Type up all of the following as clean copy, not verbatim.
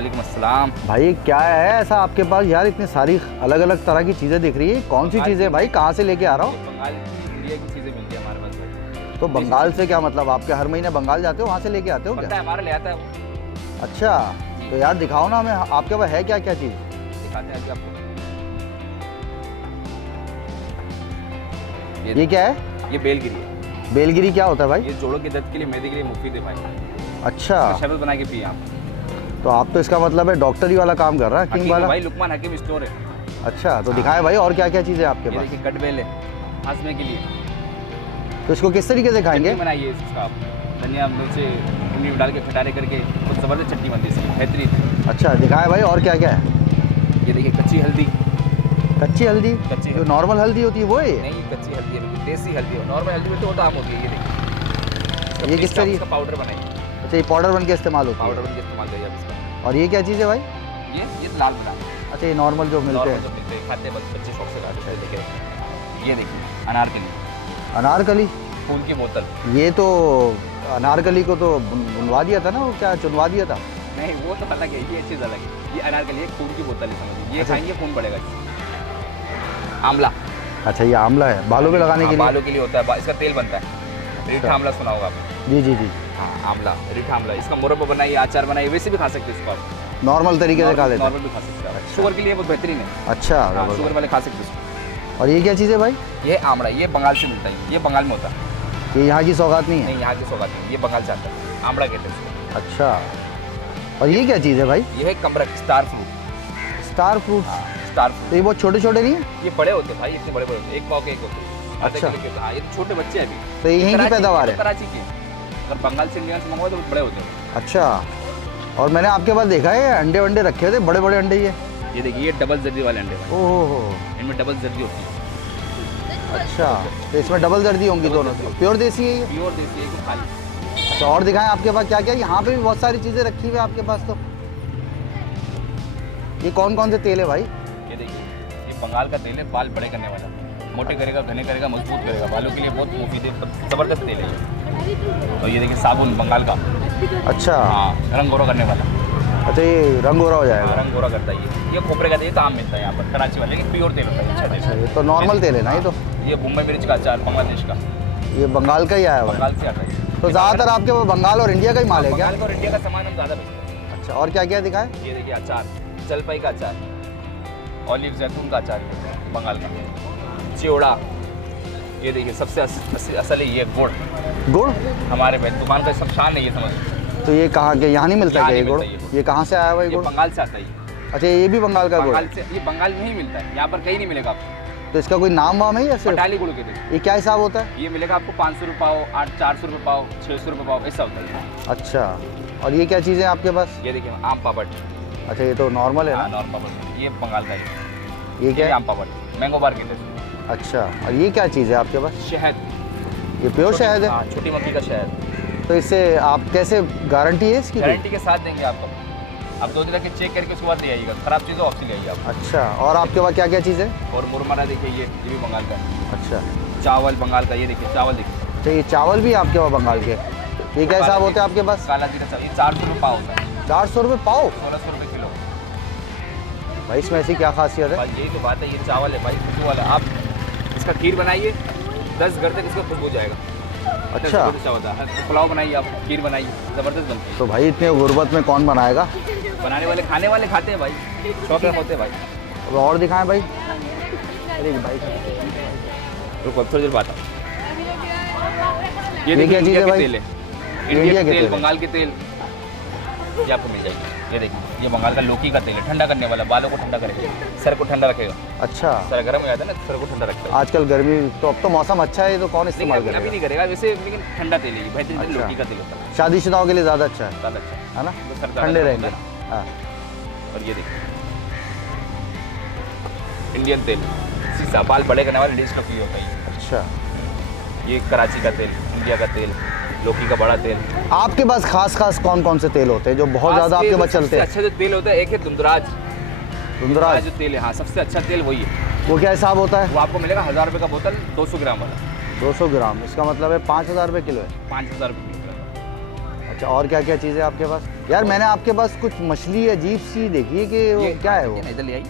वालेकुम अस्सलाम। भाई क्या है ऐसा आपके पास यार, इतनी सारी अलग अलग तरह की चीज़ें दिख रही है, कौन सी चीज़ें भाई, कहाँ से लेके आ रहा हूँ? बंगाल की इंडिया की चीज़ें मिलती है हमारे पास भाई। तो बंगाल से क्या मतलब, आपके हर महीने बंगाल जाते हो, वहाँ से लेके आते हो पता क्या? है हमारा ले आता है वो। अच्छा, तो यार दिखाओ ना हमें, आपके पास है क्या क्या चीज़? दिखाते हैं अभी आपको। ये क्या है? ये बेलगिरी है। बेलगिरी क्या होता है भाई? ये जोड़ों के दर्द के लिए, मैदे के लिए मुफीद है भाई। अच्छा, इसका शरबत बना के पिए आप। तो आप तो इसका मतलब है डॉक्टरी वाला काम कर रहा है, हकीम हकीम वाला। भाई, लुकमान हकीम स्टोर है। अच्छा, तो दिखाएं भाई, और क्या क्या चीज़ें आपके ये पास? देखिए कटबेल है हाजमे के लिए। तो इसको किस तरीके से खाएंगे? चटनी बनाइए इसका आप, धनिया मिर्चे इमली डाल के खटारे करके बहुत ज़बरदस्त चटनी बनती है इसकी, बेहतरीन। अच्छा दिखाएं भाई, और क्या क्या है? ये देखिए कच्ची हल्दी। कच्ची हल्दी? कच्ची जो हल्दी। नॉर्मल हल्दी होती है वो है? नहीं, कच्ची हल्दी है, बिल्कुल देसी हल्दी है। नॉर्मल हल्दी में तो आम होती है। ये देखिए ये किस तरीके? इसका पाउडर बनाइए। अच्छा, ये पाउडर बन के इस्तेमाल होता पाउडर है। बन के इस्तेमाल करिए आप इसका। और ये क्या चीज़ है भाई? ये लाल बना। अच्छा, ये नॉर्मल जो मिलते नॉर्मल हैं। जो मिलते हैं, खाते हैं बस बच्चे शौक से खाते हैं। देखिए ये देखिए अनारकली, अनारकली? खून की बोतल। ये तो अनारकली को तो बुनवा दिया था ना, वो क्या चुनवा दिया था? नहीं, वो तो अलग है, ये चीज़ अलग है। ये अनारकली एक खून की बोतल है, समझिए। ये अच्छा। खाएंगे खून बढ़ेगा इससे। आंवला। अच्छा, ये आंवला है बालों पे लगाने के लिए? बालों के लिए होता है, इसका तेल बनता है। रीठा आंवला सुना होगा आपने? जी जी जी। हाँ, आंवला, रीठा आंवला। इसका मुरब्बा बनाइए, अचार बनाइए, वैसे भी खा सकते हैं इसको आप। नॉर्मल तरीके से खा लेते हैं? नॉर्मल भी खा सकते हैं आप। शुगर के लिए बहुत बेहतरीन है। अच्छा, हाँ, जबरदस्त। शुगर वाले खा सकते हैं इसको। और ये क्या चीज़ है भाई? ये आंवला, ये बंगाल से मिलता है। ये बंगाल में होता है। ये यहाँ की सौगात नहीं है? नहीं, यहाँ की सौगात नहीं, ये बंगाल से आता है। आंवला कहते हैं इसको। अच्छा, और ये क्या चीज़ है भाई? ये है कमरक, star fruit. Star fruit? Star तो फ्रूट। ये बहुत छोटे छोटे नहीं है? ये बड़े होते हैं भाई, इतने बड़े बड़े होते हैं, एक पाव के एक होते हैं। आधे अच्छा। किलो के होते हैं। हाँ, ये तो छोटे बच्चे हैं अभी। तो ये यहीं की कराची- पैदावार है? कराची की। अगर बंगाल से इंडिया से मंगवाए तो बड़े होते हैं। अच्छा, और मैंने आपके पास देखा है अंडे वंडे रखे हुए थे, बड़े बड़े अंडे ये देखिए, ये डबल जर्दी वाले अंडे भाई। ओहो, इनमें डबल जर्दी होती है। अच्छा, तो इसमें डबल जर्दी होंगी दोनों? प्योर देसी है ये? प्योर देसी, एकदम खाली। तो और दिखाएं आपके पास क्या क्या? यहाँ पे भी बहुत सारी चीज़ें रखी हुई है आपके पास। तो ये कौन कौन से तेल है भाई? ये देखिए, ये बंगाल का तेल है, बाल बड़े करने वाला। मोटे करेगा, घने करेगा, मजबूत करेगा, बालों के लिए बहुत मुफीद है, ज़बरदस्त तेल है ये। और ये देखिए साबुन बंगाल का। अच्छा। हाँ, रंग गोरा करने वाला। अच्छा, ये रंग गोरा हो जाएगा? रंग गोरा करता है ये खोपरे का तेल, तो आम मिलता है यहाँ पर कराची वाले, लेकिन प्योर तेल होता है। अच्छा, ये तो नॉर्मल तेल है ना? ये तो ये मुंबई मिर्च का अचार, बांग्लादेश का, ये बंगाल का ही आया हुआ है? बंगाल से आता है। तो ज़्यादातर आपके पास बंगाल और इंडिया का ही माल है क्या? बंगाल का और इंडिया का सामान हम ज़्यादा बेचते हैं। अच्छा, और क्या क्या दिखाएं? ये देखिए अचार, जलपाई का अचार, ऑलिव जैतून का अचार, बंगाल का चिवड़ा। ये देखिए सबसे असल है ये गुड़। गुड़? हमारे भाई दुकान का सब शान है, ये समझ। तो ये कहाँ के, यहाँ नहीं मिलता यहाँ क्या ये नहीं गुड़? मिलता ये गुड़। ये कहाँ से आया हुआ ये ये गुड़? बंगाल से आता है ये। अच्छा, ये भी बंगाल का गुड़ बंगाल है? से, ये बंगाल में ही मिलता है, यहाँ पर कहीं नहीं मिलेगा आपको। तो इसका कोई नाम वाम है या सिर्फ? पटाली गुड़ के देखिए, ये क्या हिसाब होता है? ये मिलेगा आपको 500 रुपये पाव, 400 रुपये पाव, 600 रुपये पाव, ऐसा होता है। अच्छा, और ये क्या चीज़ें हैं आपके पास? ये देखिए आम पापड़। अच्छा, ये तो नॉर्मल है हाँ, ना? नॉर्मल पापड़, ये बंगाल का है। ये क्या है? आम पापड़, मैंगो बार कहते हैं। अच्छा, और ये क्या चीज़ है आपके पास? शहद। ये प्योर शहद है? हाँ, छोटी मक्खी का शहद। तो इससे आप कैसे, गारंटी है इसकी कोई? गारंटी के साथ देंगे आपको। आप 2 दिन रख के चेक करके उसके बाद दे आइएगा, खराब चीज़ वापसी ले आइए आप। अच्छा, और आपके पास क्या क्या चीज़ है? और मुरमरा देखिए, ये भी बंगाल का है। अच्छा, चावल बंगाल का, ये देखिए चावल देखिए। तो ये चावल भी आपके पास बंगाल के? ये क्या हिसाब होता है आपके पास? काला जीरा चावल, ये 400 रुपये पाव होता है। 400 रुपये पाव? 1600 रुपये किलो। भाई इसमें ऐसी क्या खासियत है? भाई यही तो बात है, ये चावल है भाई, खुशबू वाला। आप इसका खीर बनाइए, 10 घर तक इसका खुशबू जाएगा। अच्छा, अच्छा होता है। पुलाव बनाइए आप, खीर बनाइए, ज़बरदस्त बनती है। तो भाई इतने गुर्बत में कौन बनाएगा? बनाने वाले, खाने वाले खाते हैं भाई, शौकीन होते हैं भाई। अब और दिखाएं भाई। अरे भाई, रुको थोड़ी देर बात। ये देखिए क्या चीज़ है इंडिया के भाई? तेल है, इंडिया इंडिया के के तेल, तेल। बंगाल के तेल, ये आपको मिल जाएगी। ये देखिए, ये बंगाल का लौकी का तेल है, ठंडा करने वाला, बालों को ठंडा करेगा, सर को ठंडा रखेगा। अच्छा, सर गर्म हो जाता है ना, सर को ठंडा रखता है। आजकल गर्मी, तो अब तो मौसम अच्छा है, तो कौन लेकिन इस्तेमाल अभी करेगा? नहीं करेगा वैसे, लेकिन ठंडा तेल है, बेहतरीन अच्छा। लौकी का तेल होता है, शादीशुदाओं के लिए ज़्यादा अच्छा है ज़्यादा अच्छा है ना? तो सर ज़्यादा ठंडे गर्म रहेंगे। होता हाँ, है। और ये देखिए इंडियन तेल, सीसा, बाल बड़े करने वाला डिश लौकी होता है। अच्छा, ये कराची का तेल, इंडिया का तेल, लौकी का बड़ा तेल। आपके पास खास कौन कौन से तेल होते हैं जो बहुत ज़्यादा आपके पास चलते हैं? अच्छा जो तेल होता है, एक है धुंधराज। धुंधराज जो तेल है, हाँ, सबसे अच्छा तेल वही है। वो क्या हिसाब होता है? वो आपको मिलेगा 1000 रुपये का बोतल, 200 ग्राम वाला। 200 ग्राम, इसका मतलब है 5000 रुपये किलो है? 5000 रुपये किलो। अच्छा, और क्या क्या चीज़ें आपके पास? यार मैंने आपके पास कुछ मछली अजीब सी देखी है कि वो क्या है वो? इधर ले आई।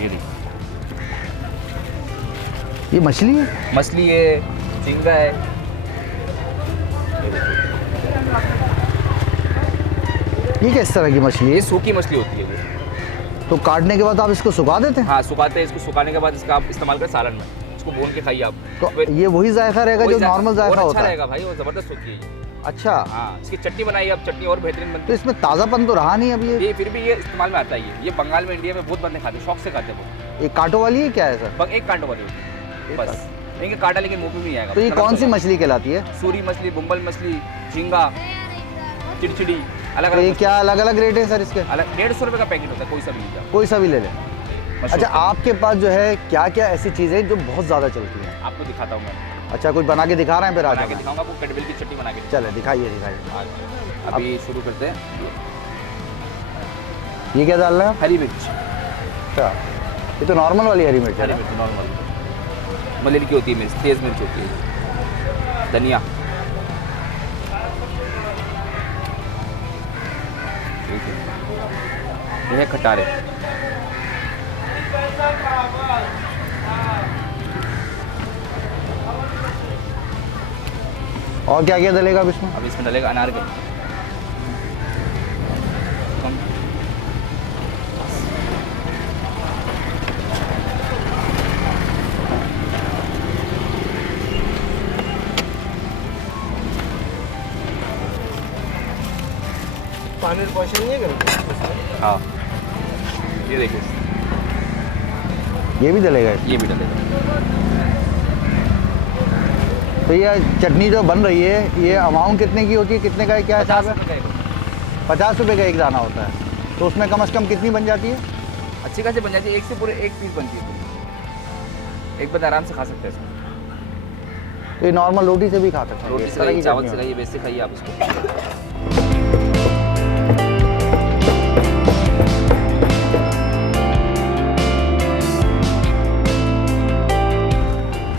ये देखिए, ये मछली है? मछली है, झींगा है। ये किस तरह की मछली ये है? सूखी मछली होती है ये। तो काटने के बाद आप इसको सुखा देते हैं? हाँ, सुखाते हैं इसको। सुखाने के बाद इसका आप इस्तेमाल करें सालन में, इसको भून के खाइए आप। तो ये वही जायका रहेगा जो नॉर्मल जायका अच्छा होता है? रहेगा भाई, वो जबरदस्त होती है ये। अच्छा, हाँ, इसकी चटनी बनाइए आप, चटनी और बेहतरीन बनती तो इसमें ताज़ापन तो रहा नहीं अभी है। ये फिर भी ये इस्तेमाल में आता है। ये बंगाल में, इंडिया में बहुत बंदे खाते हैं, शौक से खाते हैं वो। ये कांटों वाली है क्या है सर? एक कांटो वाली होती है बस। इनके कांटा लेकिन मुंह में नहीं आएगा। तो ये कौन सी मछली कहलाती है? सूरी मछली, बुम्बल मछली, झींगा, चिड़चिड़ी, अलग तो ये अलग। क्या अलग अलग रेट है सर इसके? अलग 150 रुपये का पैकेट होता है, कोई सा भी लीजिए। कोई सा भी ले लें। अच्छा, आपके पास जो है क्या क्या ऐसी चीज़ें जो बहुत ज़्यादा चलती हैं? आपको दिखाता हूँ मैं, अच्छा, कुछ बना के दिखा रहे हैं फिर? बना आज के दिखाऊंगा आपको। कटबिल की चटनी बना के चले दिखाइए दिखाइए। दिखाऊंगा। अभी शुरू करते हैं। ये क्या डाल रहे हैं आप? हरी मिर्च। अच्छा, ये तो नॉर्मल वाली हरी मिर्च है हरी ना? मिर्च नॉर्मल मलेरी की होती है मिर्च, तेज़ मिर्च होती है। धनिया, ठीक है। ये है खटारे। और क्या क्या डलेगा अब इसमें? अब इसमें डलेगा अनार के। पानी पोषण नहीं है। हाँ, ये देखिए, ये भी डलेगा? ये भी डलेगा। तो ये चटनी जो बन रही है, ये अमाउंट कितने की होती है, कितने का है, क्या हिसाब है? 50 रुपये का 50 रुपये का एक दाना होता है। तो उसमें कम से कम कितनी बन जाती है? अच्छी खासी बन जाती है। एक से पूरे एक पीस बनती है पूरी। एक बंदा आराम से खा सकता है इसको। तो ये नॉर्मल रोटी से भी खा सकते हैं? रोटी इस से तरह खाइए, की चावल चटनी से होती खाइए, वैसे खाइए आप इसको।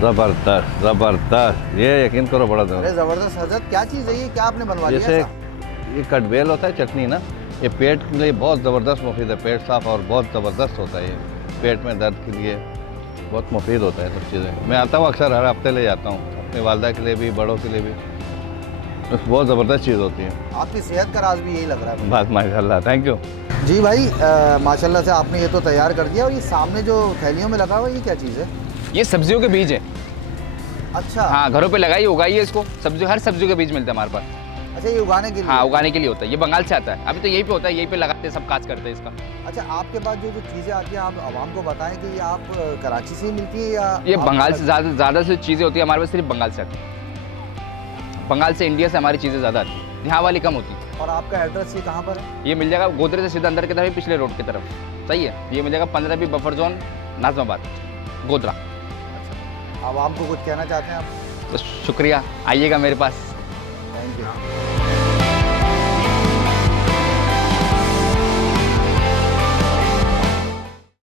ज़बरदस्त ज़बरदस्त, ये यकीन करो बड़ा है? अरे ज़बरदस्त। ज़बरदस्त हजरत, क्या चीज़ है ये? क्या आपने बनवा लिया जैसे ऐसा? ये कटबेल होता है चटनी ना, ये पेट के लिए बहुत ज़बरदस्त मुफीद है। पेट साफ और बहुत ज़बरदस्त होता है ये, पेट में दर्द के लिए बहुत मुफीद होता है सब चीज़ें। मैं आता हूँ अक्सर, हर हफ्ते ले जाता हूँ, अपनी वालदा के लिए भी, बड़ों के लिए भी। बहुत ज़बरदस्त चीज़ होती है। आपकी सेहत का राज भी यही लग रहा है। बात माशाल्लाह, थैंक यू। जी भाई, माशाल्लाह से आपने ये तो तैयार कर दिया। और ये सामने जो थैलियों में लगा हुआ है, ये क्या चीज़ है? ये सब्जियों के बीज है। अच्छा। हाँ, घरों पे लगाइए, उगाइए इसको। सब्जी, हर सब्जियों के बीज मिलते हैं हमारे पास। अच्छा, ये उगाने के लिए? हाँ, उगाने के लिए होता है। ये बंगाल से आता है। अभी तो यहीं पे होता है, यहीं पे लगाते हैं, सब काज करते हैं इसका। अच्छा, आपके पास जो जो चीज़ें आती हैं, आप आवाम को बताएं कि ये आप कराची से ही मिलती है या? ये आप बंगाल से ज़्यादा से चीज़ें होती है हमारे पास, सिर्फ बंगाल से आती है। बंगाल से, इंडिया से हमारी चीज़ें ज़्यादा आती है, यहाँ वाली कम होती है। और आपका एड्रेस ये कहाँ पर है? ये मिल जाएगा गोदरे से सीधा अंदर की तरफ, पिछले रोड की तरफ। सही है, ये मिल जाएगा 15B बफर जोन, नाज़माबाद, गोदरा। आवाम को कुछ कहना चाहते हैं आप? तो शुक्रिया, आइएगा मेरे पास। Thank you.